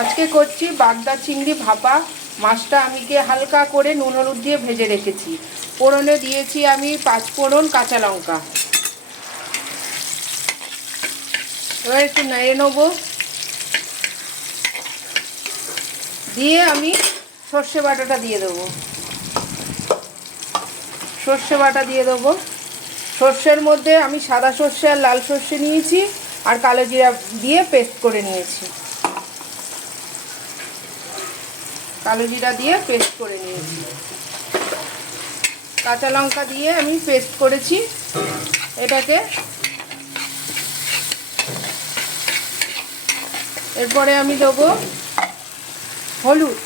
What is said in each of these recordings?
আজকে করছি বাগদা চিংড়ি ভাপা। মাছটা আমি হালকা করে নুন হলুদ দিয়ে ভেজে রেখেছি। ফোড়নে দিয়েছি আমি 5 ফোড়ন, কাঁচা লঙ্কা। এবার একটু নেড়ে নেবো, দিয়ে আমি সর্ষে বাটাটা দিয়ে দেবো। সর্ষে বাটা দিয়ে দেবো। সর্ষের মধ্যে আমি সাদা সর্ষে আর লাল সর্ষে নিয়েছি, আর কালো জিরা দিয়ে পেস্ট করে নিয়েছি। কালো জিরা দিয়ে পেস্ট করে নিয়েছি। কাঁচা লঙ্কা দিয়ে আমি পেস্ট করেছি। এটাকে এরপরে আমি দেবো হলুদ।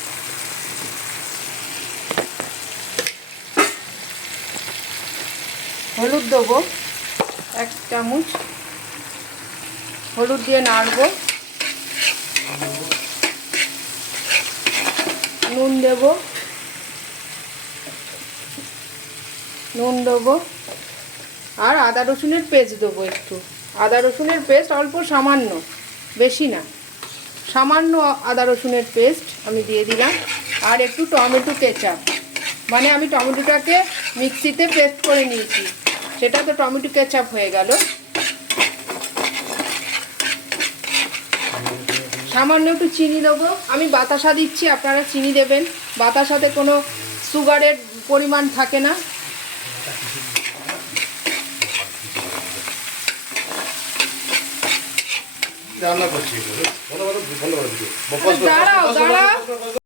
হলুদ দেবো 1 চামচ। হলুদ দিয়ে নাড়বো। নুন দেবো। আর আদা রসুনের পেস্ট দেবো একটু। আদা রসুনের পেস্ট অল্প, সামান্য, বেশি না, সামান্য আদা রসুনের পেস্ট আমি দিয়ে দিলাম। আর একটু টমেটো কেচাপ, মানে আমি টমেটোটাকে মিক্সিতে পেস্ট করে নিয়েছি, সেটা তো টমেটো কেচাপ হয়ে গেল। সামান্য একটু চিনি দেবো। আমি বাতাসা দিচ্ছি, আপনারা চিনি দেবেন। বাতাসাতে কোনো সুগারের পরিমাণ থাকে না। রান্না করছি, দাঁড়াও।